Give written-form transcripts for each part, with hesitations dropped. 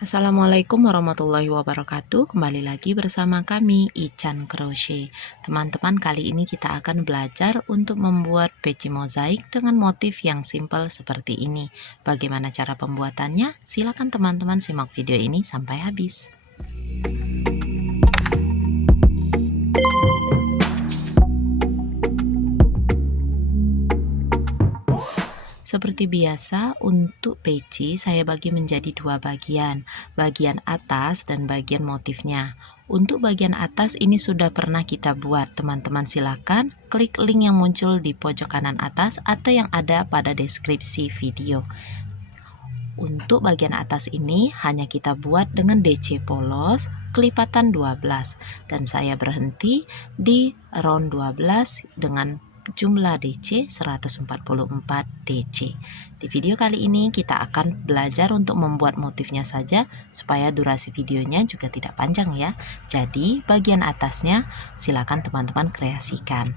Assalamualaikum warahmatullahi wabarakatuh. Kembali lagi bersama kami Ican Crochet. Teman-teman, kali ini kita akan belajar untuk membuat peci mozaik dengan motif yang simple seperti ini. Bagaimana cara pembuatannya? Silakan teman-teman simak video ini sampai habis. Seperti biasa, untuk peci saya bagi menjadi dua bagian atas dan bagian motifnya. Untuk bagian atas ini sudah pernah kita buat, teman-teman silakan klik link yang muncul di pojok kanan atas atau yang ada pada deskripsi video. Untuk bagian atas ini hanya kita buat dengan DC polos kelipatan 12 dan saya berhenti di round 12 dengan jumlah DC 144 DC. Di video kali ini kita akan belajar untuk membuat motifnya saja supaya durasi videonya juga tidak panjang ya. Jadi bagian atasnya silakan teman-teman kreasikan.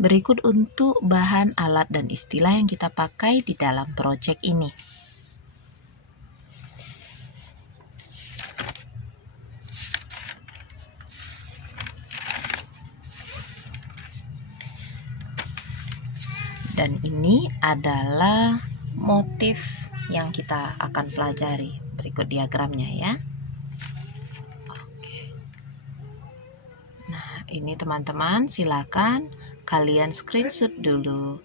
Berikut untuk bahan, alat, dan istilah yang kita pakai di dalam project ini. Dan ini adalah motif yang kita akan pelajari. Berikut diagramnya ya. Oke. Nah, ini teman-teman silakan kalian screenshot dulu.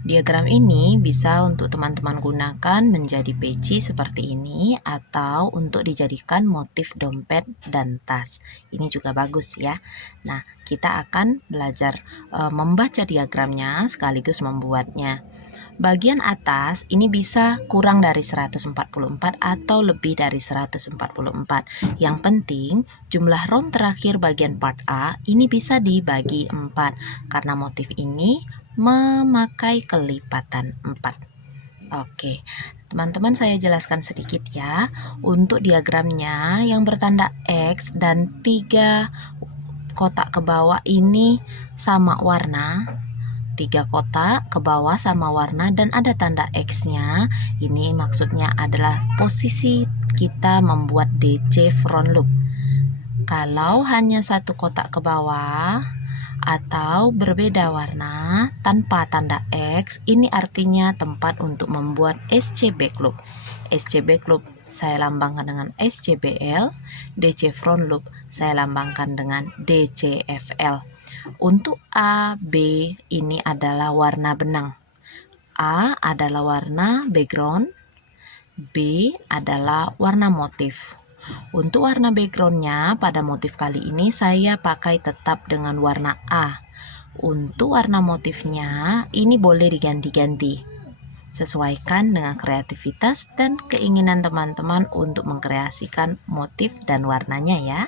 Diagram ini bisa untuk teman-teman gunakan menjadi peci seperti ini atau untuk dijadikan motif dompet dan tas. Ini juga bagus ya. Nah, kita akan belajar membaca diagramnya sekaligus membuatnya. Bagian atas ini bisa kurang dari 144 atau lebih dari 144. Yang penting jumlah round terakhir bagian part A ini bisa dibagi 4 karena motif ini memakai kelipatan 4. Oke, teman-teman saya jelaskan sedikit ya. Untuk diagramnya yang bertanda X dan 3 kotak ke bawah ini sama warna. 3 kotak ke bawah sama warna dan ada tanda X-nya. Ini maksudnya adalah posisi kita membuat DC front loop. Kalau hanya 1 kotak ke bawah atau berbeda warna tanpa tanda X, ini artinya tempat untuk membuat SC back loop. SC back loop saya lambangkan dengan SCBL, DC front loop saya lambangkan dengan DCFL. Untuk A, B ini adalah warna benang. A adalah warna background, B adalah warna motif. Untuk warna backgroundnya pada motif kali ini saya pakai tetap dengan warna A. Untuk warna motifnya ini boleh diganti-ganti. Sesuaikan dengan kreativitas dan keinginan teman-teman untuk mengkreasikan motif dan warnanya ya.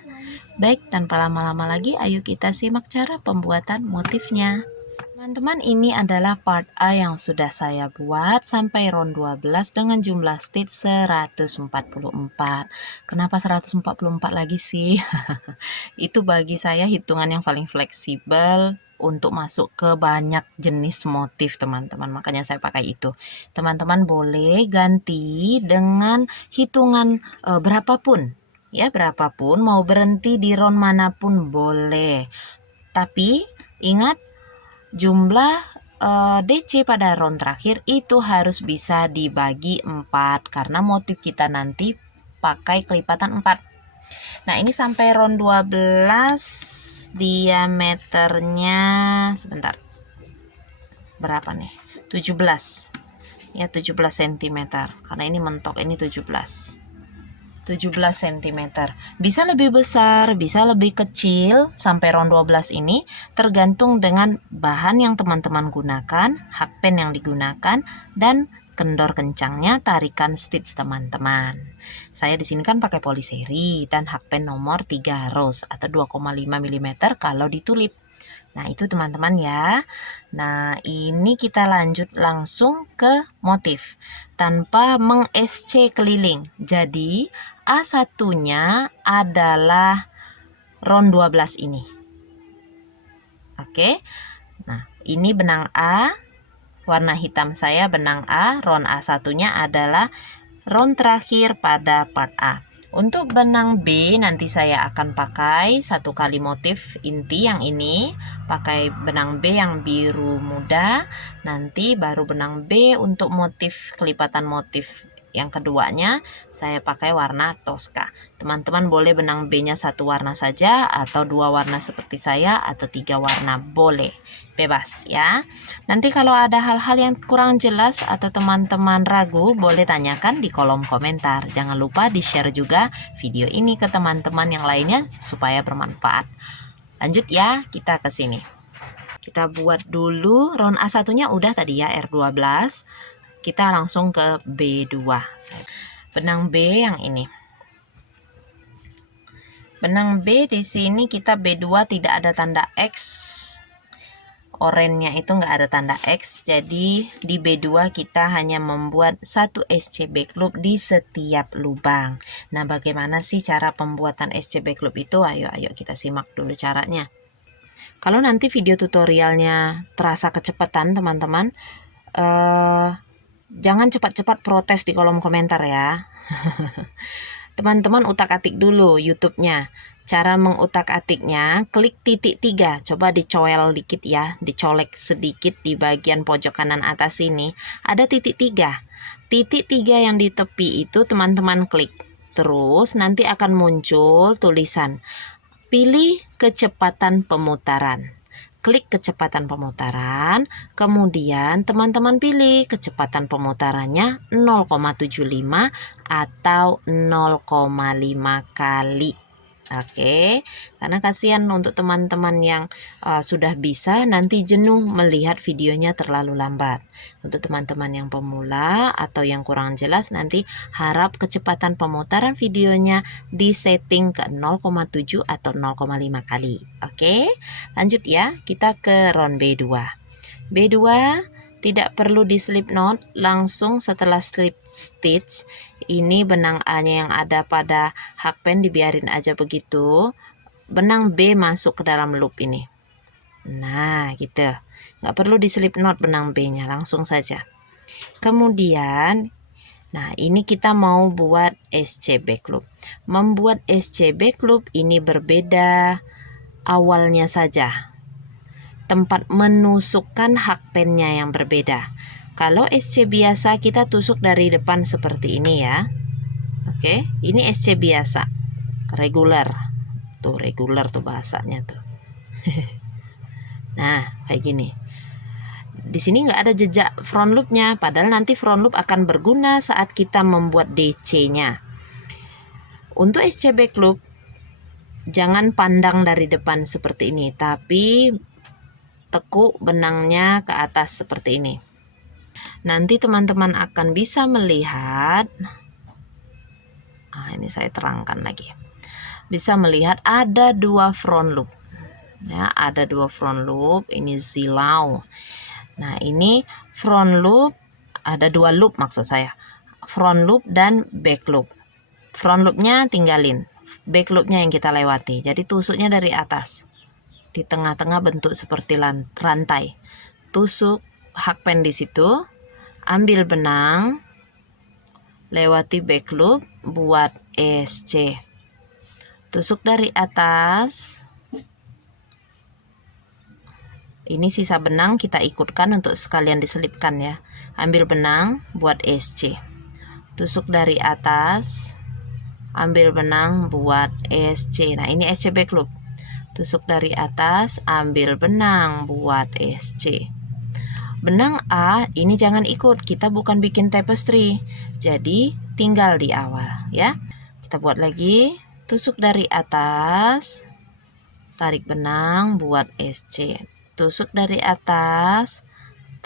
Baik, tanpa lama-lama lagi ayo kita simak cara pembuatan motifnya. Teman-teman, ini adalah part A yang sudah saya buat sampai round 12 dengan jumlah stitch 144. Kenapa 144 lagi sih? Itu bagi saya hitungan yang paling fleksibel untuk masuk ke banyak jenis motif teman-teman, makanya saya pakai itu. Teman-teman boleh ganti dengan hitungan berapapun ya, berapapun, mau berhenti di round manapun boleh, tapi ingat jumlah DC pada round terakhir itu harus bisa dibagi 4 karena motif kita nanti pakai kelipatan 4. Nah, ini sampai round 12 diameternya sebentar. Berapa nih? 17. Ya, 17 cm. Karena ini mentok, ini 17 cm. Bisa lebih besar, bisa lebih kecil sampai round 12 ini tergantung dengan bahan yang teman-teman gunakan, hakpen yang digunakan, dan kendor kencangnya tarikan stitch teman-teman. Saya di sini kan pakai poliseri dan hakpen nomor 3 rose atau 2,5 mm kalau ditulip. Nah, itu teman-teman ya. Nah, ini kita lanjut langsung ke motif tanpa meng-SC keliling. Jadi, A1-nya adalah round 12 ini. Oke. Nah, ini benang A. warna hitam saya benang A, round A1-nya adalah round terakhir pada part A. Untuk benang B nanti saya akan pakai satu kali motif inti yang ini, pakai benang B yang biru muda, nanti baru benang B untuk motif kelipatan motif yang keduanya saya pakai warna Tosca. Teman-teman boleh benang B-nya satu warna saja atau dua warna seperti saya atau tiga warna, boleh, bebas ya. Nanti kalau ada hal-hal yang kurang jelas atau teman-teman ragu, boleh tanyakan di kolom komentar. Jangan lupa di-share juga video ini ke teman-teman yang lainnya supaya bermanfaat. Lanjut ya, kita ke sini. Kita buat dulu round A1-nya udah tadi ya, R12. Kita langsung ke B2. Benang B yang ini. Benang B di sini kita B2 tidak ada tanda X. Oranye itu nggak ada tanda X, jadi di B2 kita hanya membuat satu SC back loop di setiap lubang. Nah, bagaimana sih cara pembuatan SC back loop itu? Ayo kita simak dulu caranya. Kalau nanti video tutorialnya terasa kecepatan teman-teman, jangan cepat-cepat protes di kolom komentar ya. Teman-teman utak-atik dulu YouTube-nya. Cara mengutak-atiknya, klik titik 3. Coba dicoel dikit ya, dicolek sedikit di bagian pojok kanan atas sini. Ada titik 3. Titik 3 yang di tepi itu teman-teman klik. Terus nanti akan muncul tulisan, pilih kecepatan pemutaran. Klik kecepatan pemutaran, kemudian teman-teman pilih kecepatan pemutarannya 0,75 atau 0,5 kali. Oke, karena kasihan untuk teman-teman yang sudah bisa nanti jenuh melihat videonya terlalu lambat. Untuk teman-teman yang pemula atau yang kurang jelas, nanti harap kecepatan pemutaran videonya disetting ke 0,7 atau 0,5 kali. Oke, lanjut ya, kita ke round B2. B2 tidak perlu di slip knot, langsung setelah slip stitch ini benang A-nya yang ada pada hakpen dibiarin aja begitu. Benang B masuk ke dalam loop ini. Nah, gitu. Nggak perlu di slip knot benang B-nya, langsung saja. Kemudian, nah ini kita mau buat SC back loop. Membuat SC back loop ini berbeda awalnya saja. Tempat menusukkan hakpennya yang berbeda. Kalau SC biasa kita tusuk dari depan seperti ini ya. Oke, ini SC biasa, regular. Tuh regular tuh bahasanya tuh. Nah, kayak gini. Di sini nggak ada jejak front loopnya, padahal nanti front loop akan berguna saat kita membuat DC-nya. Untuk SC back loop, jangan pandang dari depan seperti ini, tapi tekuk benangnya ke atas seperti ini. Nanti teman-teman akan bisa melihat, ini saya terangkan lagi, bisa melihat ada dua front loop ya, ada dua front loop, ini zilau. Nah, ini front loop, ada dua loop maksud saya, front loop dan back loop. Front loopnya tinggalin, back loopnya yang kita lewati. Jadi tusuknya dari atas, di tengah-tengah bentuk seperti rantai. Tusuk hakpen di situ, ambil benang, lewati back loop, buat SC. Tusuk dari atas. Ini sisa benang kita ikutkan untuk sekalian diselipkan ya. Ambil benang, buat SC. Tusuk dari atas, ambil benang, buat SC. Nah, ini SC back loop. Tusuk dari atas, ambil benang, buat SC. Benang A ini jangan ikut, kita bukan bikin tapestry, jadi tinggal di awal ya. Kita buat lagi, tusuk dari atas, tarik benang, buat SC. Tusuk dari atas,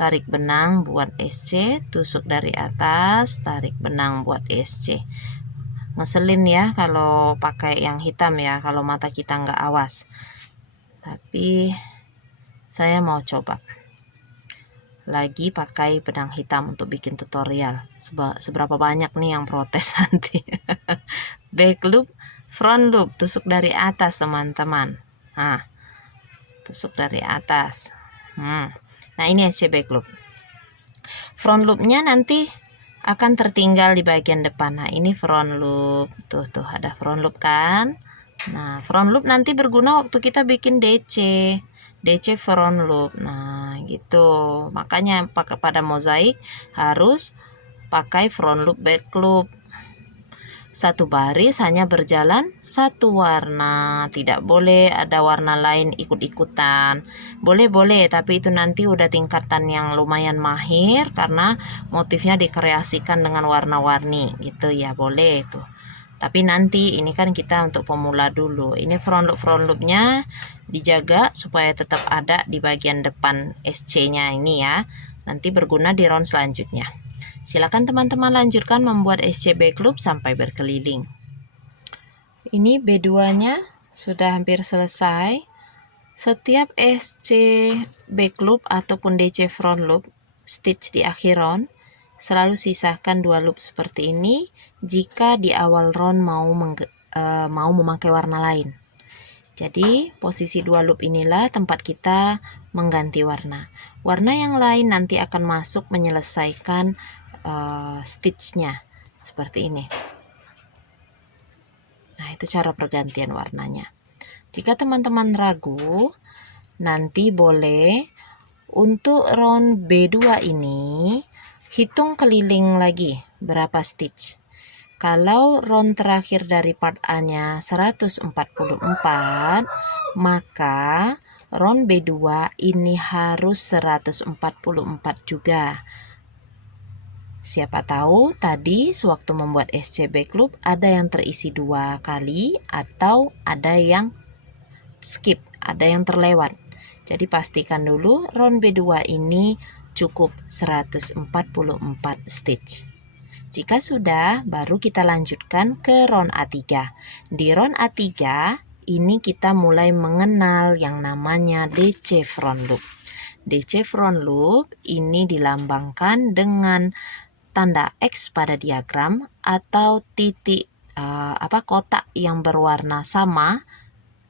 tarik benang, buat SC. Tusuk dari atas, tarik benang, buat SC. Ngeselin ya kalau pakai yang hitam ya, kalau mata kita nggak awas. Tapi saya mau coba lagi pakai benang hitam untuk bikin tutorial. Seberapa banyak nih yang protes nanti. Back loop, front loop, tusuk dari atas teman-teman. Nah, tusuk dari atas. Nah, ini SC back loop. Front loopnya nanti akan tertinggal di bagian depan. Nah, ini front loop. Tuh ada front loop kan. Nah, front loop nanti berguna waktu kita bikin DC front loop. Nah, gitu. Makanya pada mozaik harus pakai front loop, back loop. Satu baris hanya berjalan satu warna, tidak boleh ada warna lain ikut-ikutan. Boleh, tapi itu nanti udah tingkatan yang lumayan mahir karena motifnya dikreasikan dengan warna-warni gitu ya, boleh tuh. Tapi nanti ini kan kita untuk pemula dulu. Ini front loopnya dijaga supaya tetap ada di bagian depan SC-nya ini ya. Nanti berguna di round selanjutnya. Silakan teman-teman lanjutkan membuat SC back loop sampai berkeliling. Ini B2-nya sudah hampir selesai. Setiap SC back loop ataupun DC front loop, stitch di akhir round, selalu sisahkan 2 loop seperti ini jika di awal round mau memakai warna lain. Jadi posisi 2 loop inilah tempat kita mengganti warna. Warna yang lain nanti akan masuk menyelesaikan stitchnya seperti ini. Nah, itu cara pergantian warnanya. Jika teman-teman ragu, nanti boleh untuk round B2 ini hitung keliling lagi berapa stitch. Kalau round terakhir dari part A-nya 144, maka round B2 ini harus 144 juga. Siapa tahu tadi sewaktu membuat SC back loop ada yang terisi 2 kali atau ada yang skip, ada yang terlewat. Jadi pastikan dulu round B2 ini cukup 144 stitch. Jika sudah, baru kita lanjutkan ke round A3. Di round A3 ini kita mulai mengenal yang namanya DC front loop. DC front loop ini dilambangkan dengan tanda X pada diagram atau titik kotak yang berwarna sama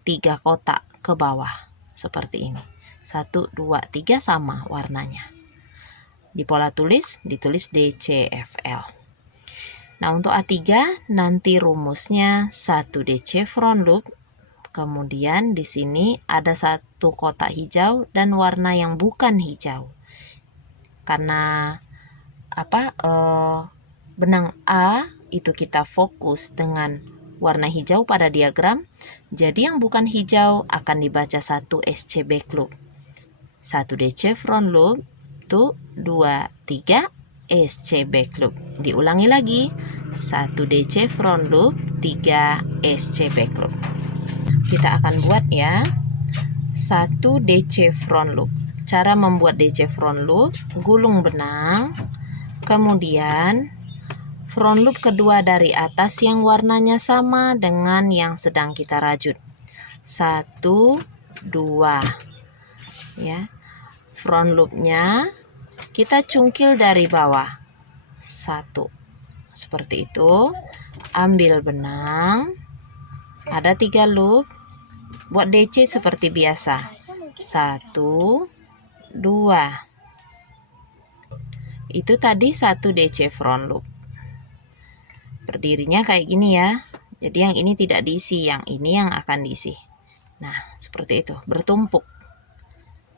3 kotak ke bawah seperti ini. 1, 2, 3 sama warnanya. Di pola tulis ditulis DCFL. Nah, untuk A3 nanti rumusnya 1 DC front loop. Kemudian di sini ada 1 kotak hijau dan warna yang bukan hijau. Karena benang A itu kita fokus dengan warna hijau pada diagram, jadi yang bukan hijau akan dibaca 1 SC back loop. 1 DC front loop, 2, 3 SC back loop. Diulangi lagi, 1 DC front loop, 3 SC back loop. Kita akan buat ya 1 DC front loop. Cara membuat DC front loop, gulung benang, kemudian front loop kedua dari atas yang warnanya sama dengan yang sedang kita rajut. 1, 2 ya. Front loopnya kita cungkil dari bawah. 1 seperti itu. Ambil benang, ada 3 loop, buat DC seperti biasa. 1, 2. Itu tadi 1 DC front loop. Berdirinya kayak gini ya. Jadi yang ini tidak diisi, yang ini yang akan diisi. Nah, seperti itu, bertumpuk.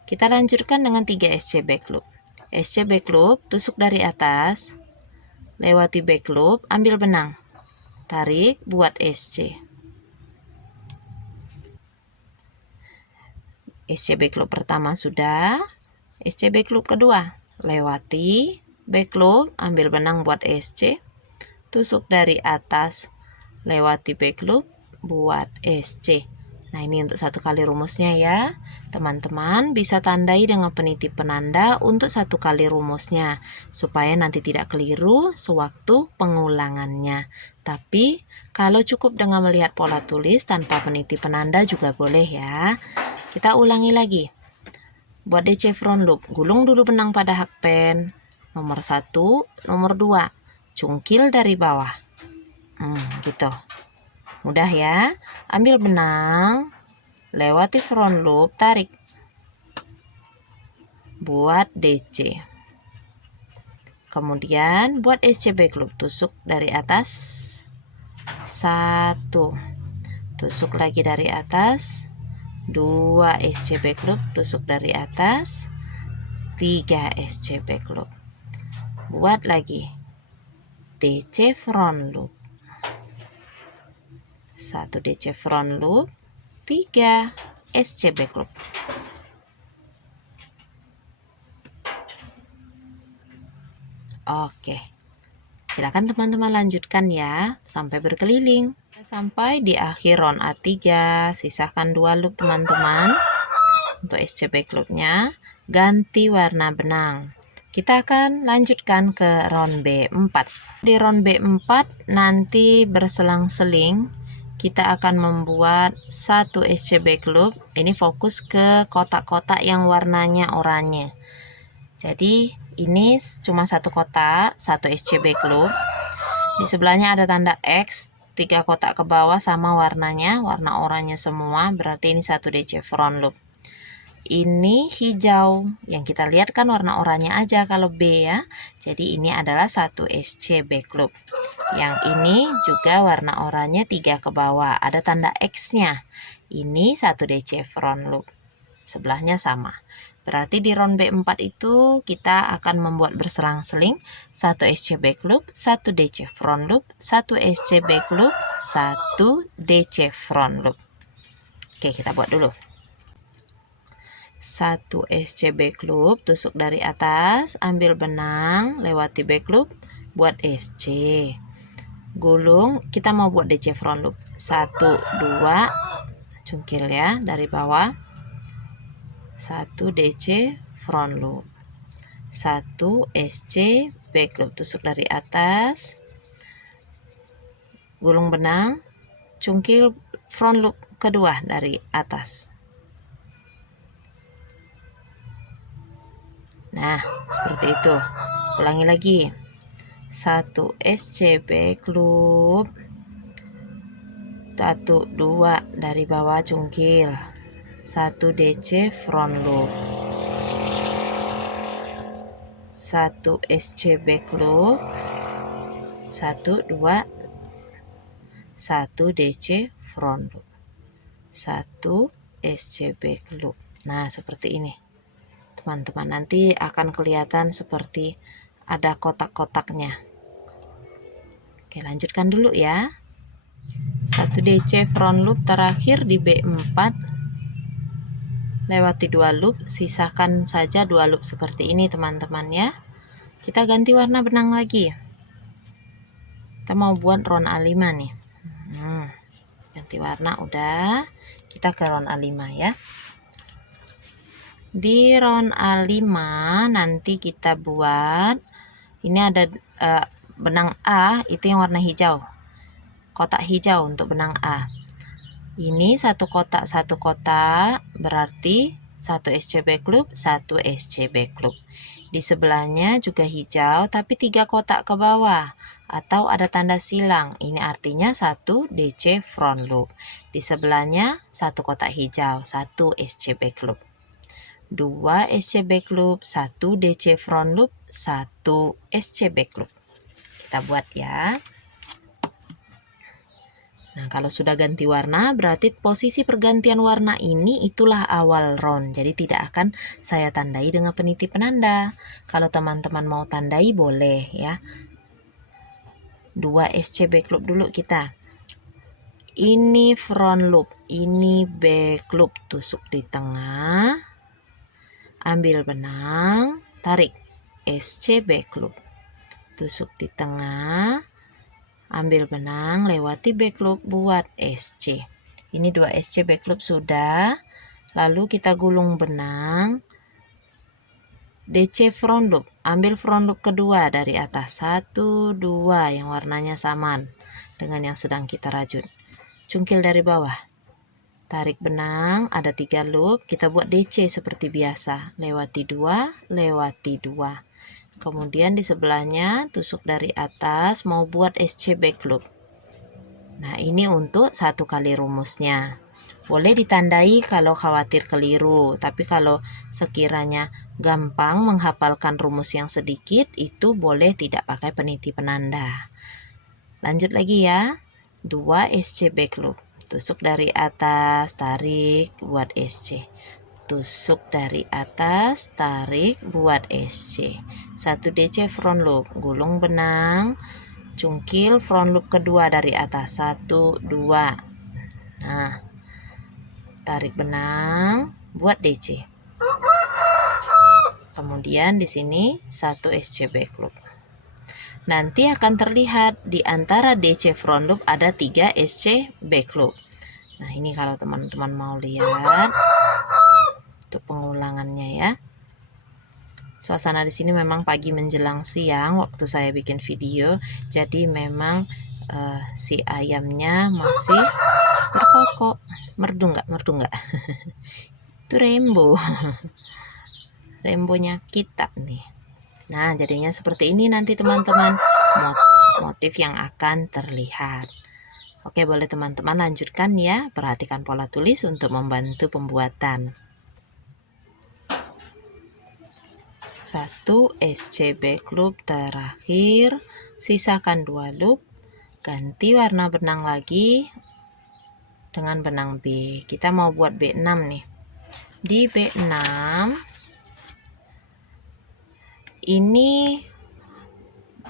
Kita lanjutkan dengan 3 SC back loop. SC back loop, tusuk dari atas, lewati back loop, ambil benang, tarik, buat SC. SC back loop pertama sudah, SC back loop kedua, lewati back loop, ambil benang buat SC, tusuk dari atas, lewati back loop, buat SC. Nah, ini untuk 1 kali rumusnya ya. Teman-teman bisa tandai dengan peniti penanda untuk 1 kali rumusnya supaya nanti tidak keliru sewaktu pengulangannya. Tapi kalau cukup dengan melihat pola tulis tanpa peniti penanda juga boleh ya. Kita ulangi lagi. Buat DC front loop, gulung dulu benang pada hakpen. Nomor 1, nomor 2, cungkil dari bawah. Gitu. Mudah ya. Ambil benang, lewati front loop, tarik. Buat DC. Kemudian buat SC back loop, tusuk dari atas 1, tusuk lagi dari atas 2 SC back loop, tusuk dari atas 3 SC back loop. Buat lagi DC front loop, 1 DC front loop, 3 SC back loop. Oke, silakan teman-teman lanjutkan ya sampai berkeliling. Sampai di akhir round A3, sisakan 2 loop teman-teman. Untuk SC back loopnya ganti warna benang. Kita akan lanjutkan ke round B4. Di round B4 nanti berselang-seling kita akan membuat 1 SC back loop. Ini fokus ke kotak-kotak yang warnanya oranye. Jadi ini cuma 1 kotak, 1 SC back loop. Di sebelahnya ada tanda X, 3 kotak ke bawah sama warnanya, warna oranye semua, berarti ini 1 DC front loop. Ini hijau, yang kita lihat kan warna oranye aja kalau B ya. Jadi ini adalah 1 SC back loop. Yang ini juga warna oranye 3 ke bawah, ada tanda X-nya. Ini 1 DC front loop. Sebelahnya sama. Berarti di round B4 itu kita akan membuat berselang-seling 1 SC back loop, 1 DC front loop, 1 SC back loop, 1 DC front loop. Oke, kita buat dulu. 1 SC back loop, tusuk dari atas, ambil benang, lewati back loop, buat SC. Gulung, kita mau buat DC front loop. 1, 2, cungkil ya dari bawah. 1 DC front loop, 1 SC back loop, tusuk dari atas, gulung benang, cungkil front loop kedua dari atas. Nah, seperti itu. Ulangi lagi. 1 SC back loop, 1, 2 dari bawah cungkil, 1 DC front loop, 1 SC back loop, 1, 2, 1 DC front loop, 1 SC back loop. Nah, seperti ini teman-teman, nanti akan kelihatan seperti ada kotak-kotaknya. Oke, lanjutkan dulu ya. 1 DC front loop terakhir di B4, lewati 2 loop, sisakan saja 2 loop seperti ini teman-teman ya. Kita ganti warna benang lagi. Kita mau buat round A5 nih. Ganti warna udah. Kita ke round A5 ya. Di round A5 nanti kita buat, ini ada benang A, itu yang warna hijau. Kotak hijau untuk benang A. Ini 1 kotak 1 kotak, berarti 1 SC back loop, 1 SC back loop. Di sebelahnya juga hijau tapi 3 kotak ke bawah atau ada tanda silang. Ini artinya 1 DC front loop. Di sebelahnya 1 kotak hijau, 1 SC back loop. 2 SC back loop, 1 DC front loop, 1 SC back loop. Kita buat ya. Nah, kalau sudah ganti warna, berarti posisi pergantian warna ini itulah awal round. Jadi tidak akan saya tandai dengan peniti penanda. Kalau teman-teman mau tandai boleh ya. 2 SC back loop dulu kita. Ini front loop, ini back loop, tusuk di tengah. Ambil benang, tarik SC back loop. Tusuk di tengah. Ambil benang, lewati back loop, buat SC. Ini 2 SC back loop sudah. Lalu kita gulung benang, DC front loop, ambil front loop kedua dari atas, 1, 2 yang warnanya samaan dengan yang sedang kita rajut. Cungkil dari bawah, tarik benang, ada 3 loop, kita buat DC seperti biasa, lewati 2, lewati 2. Kemudian di sebelahnya tusuk dari atas, mau buat SC back loop. Nah, ini untuk 1 kali rumusnya. Boleh ditandai kalau khawatir keliru, tapi kalau sekiranya gampang menghafalkan rumus yang sedikit, itu boleh tidak pakai peniti penanda. Lanjut lagi ya. 2 SC back loop. Tusuk dari atas, tarik, buat SC. Tusuk dari atas, tarik, buat SC. 1 DC front loop, gulung benang, cungkil front loop kedua dari atas. 1, 2. Nah, tarik benang, buat DC. Kemudian di sini 1 SC back loop. Nanti akan terlihat di antara DC front loop ada 3 SC back loop. Nah, ini kalau teman-teman mau lihat untuk pengulangannya ya. Suasana di sini memang pagi menjelang siang waktu saya bikin video, jadi memang si ayamnya masih berkokok. Merdu nggak? Itu rainbow. Rainbownya kita nih. Nah, jadinya seperti ini nanti teman-teman motif yang akan terlihat. Oke, boleh teman-teman lanjutkan ya. Perhatikan pola tulis untuk membantu pembuatan. 1 SC back loop terakhir, sisakan 2 loop, ganti warna benang lagi dengan benang B. Kita mau buat B6 nih. Di B6 ini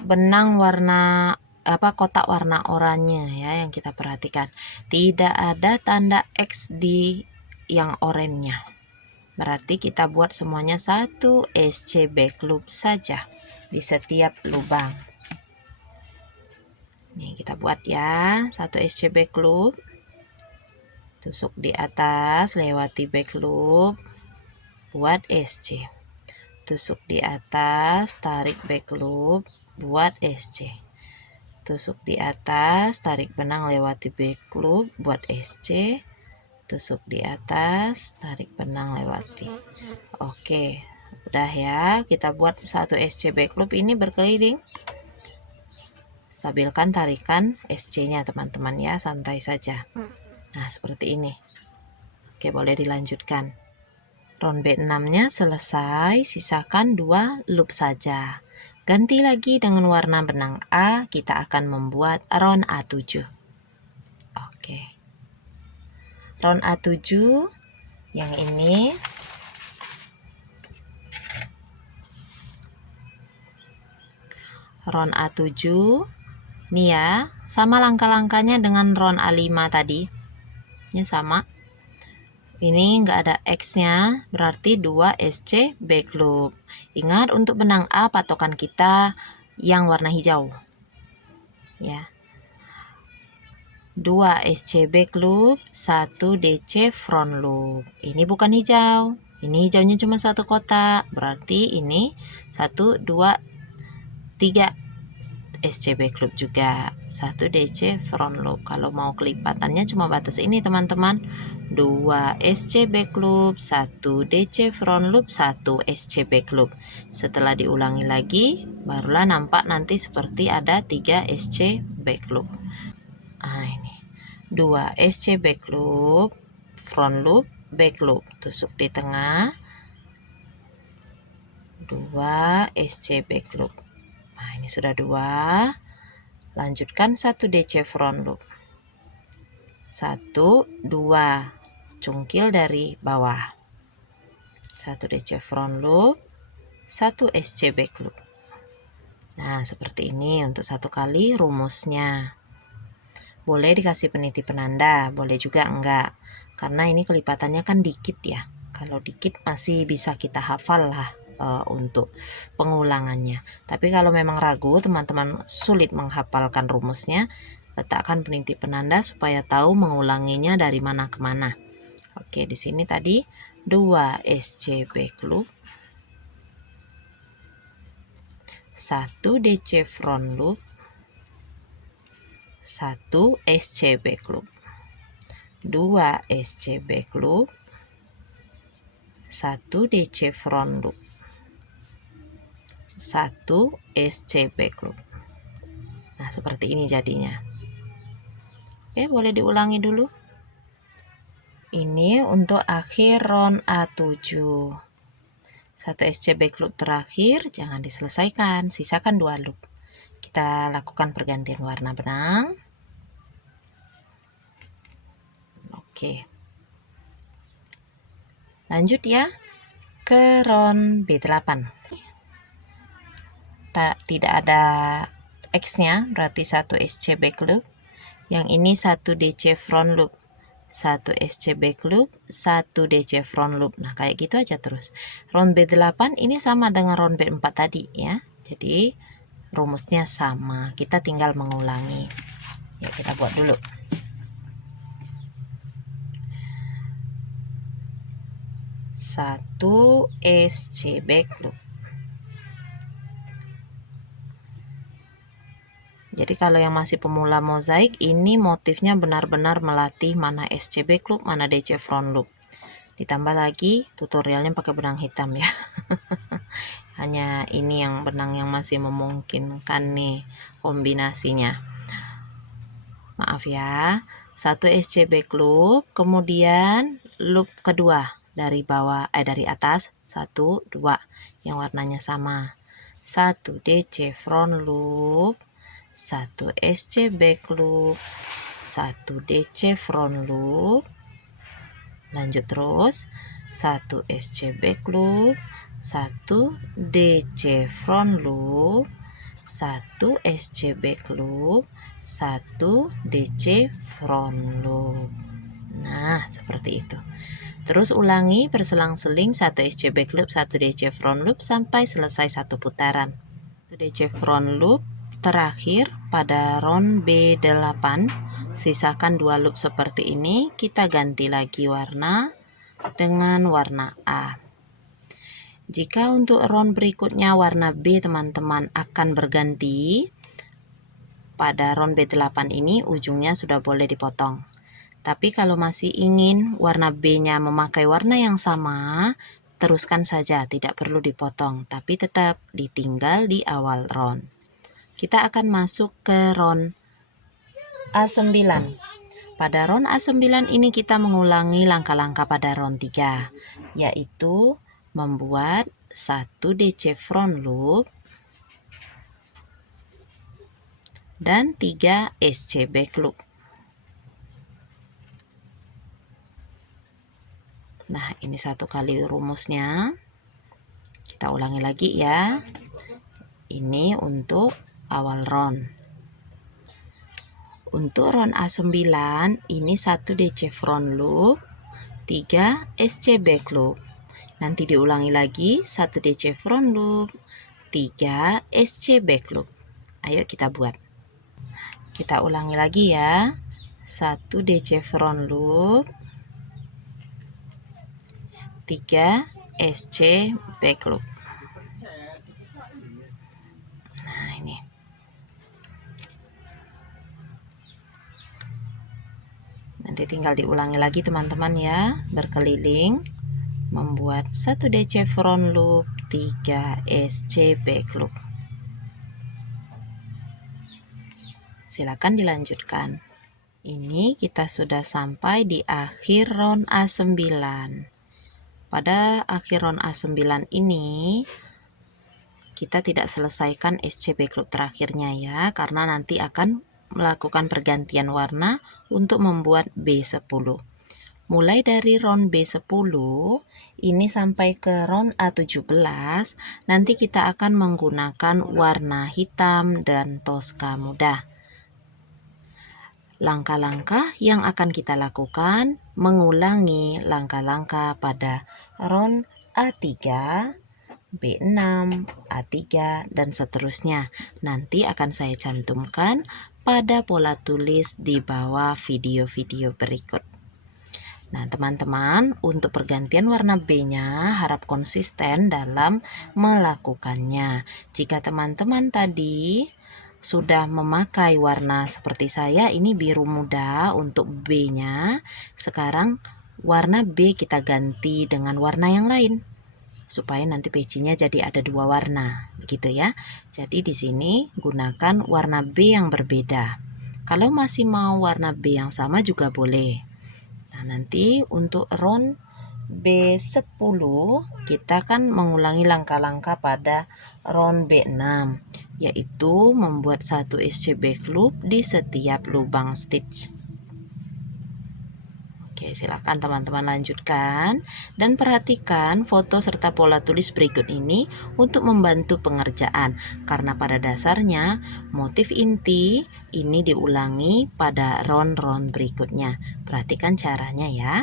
benang warna kotak warna oranye ya yang kita perhatikan. Tidak ada tanda X di yang oranye-nya. Berarti kita buat semuanya 1 SC back loop saja di setiap lubang. Nih kita buat ya, 1 SC back loop. Tusuk di atas, lewati back loop, buat SC. Tusuk di atas, tarik back loop, buat SC. Tusuk di atas, tarik benang lewati back loop, buat SC. Tusuk di atas, tarik benang lewati. Oke, udah ya. Kita buat 1 SC back loop ini berkeliling. Stabilkan tarikan SC-nya teman-teman ya, santai saja. Nah, seperti ini. Oke, boleh dilanjutkan. Round B6-nya selesai, sisakan 2 loop saja. Ganti lagi dengan warna benang A, kita akan membuat round A7. Oke. Round A7 yang ini round A7 nih ya, sama langkah-langkahnya dengan round A5 tadi. Ini sama. Ini enggak ada X-nya, berarti 2 SC back loop. Ingat untuk benang A patokan kita yang warna hijau. Ya. 2 SC back loop, 1 DC front loop. Ini bukan hijau. Ini hijaunya cuma 1 kotak. Berarti ini 1 2 3 SC back loop juga, 1 DC front loop. Kalau mau kelipatannya cuma batas ini teman-teman, 2 SC back loop, 1 DC front loop, 1 SC back loop. Setelah diulangi lagi barulah nampak nanti seperti ada 3 SC back loop. Nah, ini 2 SC back loop, front loop, back loop, tusuk di tengah, 2 SC back loop. Nah, ini sudah 2. Lanjutkan 1 DC front loop. 1 2 cungkil dari bawah. 1 DC front loop, 1 SC back loop. Nah, seperti ini untuk 1 kali rumusnya. Boleh dikasih peniti penanda, boleh juga enggak. Karena ini kelipatannya kan dikit ya. Kalau dikit masih bisa kita hafal lah. Untuk pengulangannya. Tapi kalau memang ragu, teman-teman sulit menghafalkan rumusnya, letakkan peniti penanda supaya tahu mengulanginya dari mana ke mana. Oke, di sini tadi 2 SC back loop, 1 DC front loop, 1 SC back loop, 2 SC back loop, 1 DC front loop, 1 SC back loop. Nah, seperti ini jadinya. Oke, boleh diulangi dulu. Ini untuk akhir round A7. 1 SC back loop terakhir jangan diselesaikan, sisakan 2 loop. Kita lakukan pergantian warna benang. Oke. Lanjut ya ke round B8. Tidak ada X-nya, berarti 1 SC back loop. Yang ini 1 DC front loop. 1 SC back loop, 1 DC front loop. Nah, kayak gitu aja terus. Round B8 ini sama dengan round B4 tadi ya. Jadi rumusnya sama. Kita tinggal mengulangi. Ya, kita buat dulu. Satu SC back loop. Jadi kalau yang masih pemula mozaik, ini motifnya benar-benar melatih mana SC back loop, mana DC front loop. Ditambah lagi tutorialnya pakai benang hitam ya. Hanya ini yang benang yang masih memungkinkan nih kombinasinya. Maaf ya. 1 SC back loop, kemudian loop kedua dari bawah dari atas 1 2 yang warnanya sama. 1 DC front loop, 1 SC back loop, 1 DC front loop, lanjut terus 1 SC back loop, 1 DC front loop, 1 SC back loop, 1 DC front loop. Nah, seperti itu. Terus ulangi berselang-seling 1 SC back loop, 1 DC front loop sampai selesai 1 putaran. 1 DC front loop terakhir pada round B8, sisakan 2 loop seperti ini. Kita ganti lagi warna dengan warna A. Jika untuk round berikutnya warna B teman-teman akan berganti, pada round B8 ini ujungnya sudah boleh dipotong. Tapi kalau masih ingin warna B-nya memakai warna yang sama, teruskan saja, tidak perlu dipotong, tapi tetap ditinggal di awal round. Kita akan masuk ke round A9. Pada round A9 ini kita mengulangi langkah-langkah pada round 3, yaitu membuat 1 DC front loop dan 3 SC back loop. Nah, ini 1 kali rumusnya. Kita ulangi lagi ya. Ini untuk awal round. Untuk round A9 ini 1 DC front loop, 3 SC back loop. Nanti diulangi lagi 1 DC front loop, 3 SC back loop. Ayo kita buat. Kita ulangi lagi ya. 1 DC front loop, 3 SC back loop. Nah, ini. Nanti tinggal diulangi lagi teman-teman ya, berkeliling membuat 1 DC front loop, 3 SC back loop. Silakan dilanjutkan. Ini kita sudah sampai di akhir round A9. Pada akhir round A9 ini kita tidak selesaikan SC back loop terakhirnya ya, karena nanti akan melakukan pergantian warna untuk membuat B10. Mulai dari round B10 ini sampai ke round A17, nanti kita akan menggunakan warna hitam dan toska muda. Langkah-langkah yang akan kita lakukan mengulangi langkah-langkah pada round A3, B6, A3, dan seterusnya. Nanti akan saya cantumkan pada pola tulis di bawah video-video berikut. Nah, teman-teman, untuk pergantian warna B-nya harap konsisten dalam melakukannya. Jika teman-teman tadi sudah memakai warna seperti saya, ini biru muda untuk B-nya. Sekarang warna B kita ganti dengan warna yang lain, supaya nanti pecinya jadi ada 2 warna, begitu ya. Jadi di sini gunakan warna B yang berbeda. Kalau masih mau warna B yang sama juga boleh. Nah, nanti untuk round B10 kita kan mengulangi langkah-langkah pada round B6, yaitu membuat 1 SC back loop di setiap lubang stitch. Oke, silakan teman-teman lanjutkan dan perhatikan foto serta pola tulis berikut ini untuk membantu pengerjaan, karena pada dasarnya motif inti ini diulangi pada round-round berikutnya. Perhatikan caranya ya.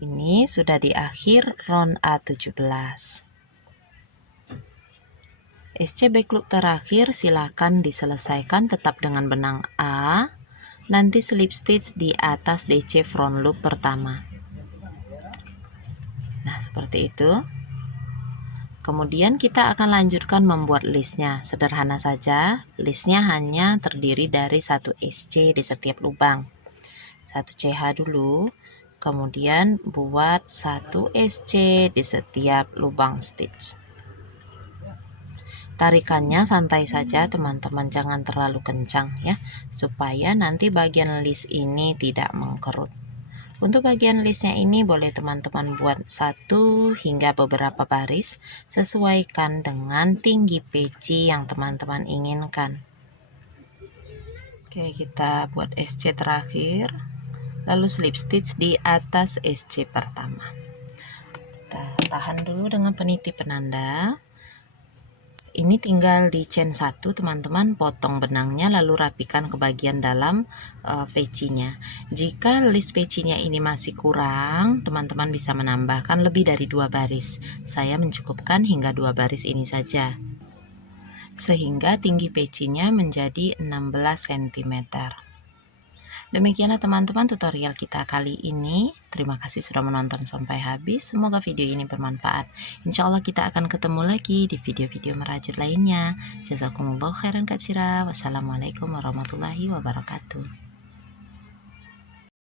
Ini sudah di akhir round A17. SC back loop terakhir silakan diselesaikan tetap dengan benang A, nanti slip stitch di atas DC front loop pertama. Nah, seperti itu. Kemudian kita akan lanjutkan membuat listnya. Sederhana saja, listnya hanya terdiri dari 1 SC di setiap lubang. 1 CH dulu. Kemudian buat 1 SC di setiap lubang stitch. Tarikannya santai saja teman-teman, jangan terlalu kencang ya, supaya nanti bagian list ini tidak mengkerut. Untuk bagian listnya ini boleh teman-teman buat 1 hingga beberapa baris, sesuaikan dengan tinggi peci yang teman-teman inginkan. Oke, kita buat SC terakhir, lalu slip stitch di atas SC pertama. Kita tahan dulu dengan peniti penanda. Ini tinggal di chain 1 teman-teman, potong benangnya lalu rapikan ke bagian dalam pecinya. Jika list pecinya ini masih kurang, teman-teman bisa menambahkan lebih dari 2 baris. Saya mencukupkan hingga 2 baris ini saja, sehingga tinggi pecinya menjadi 16 cm. Demikianlah teman-teman tutorial kita kali ini. Terima kasih sudah menonton sampai habis. Semoga video ini bermanfaat. Insya Allah kita akan ketemu lagi di video-video merajut lainnya. Jazakumullah khairan katsira. Wassalamualaikum warahmatullahi wabarakatuh.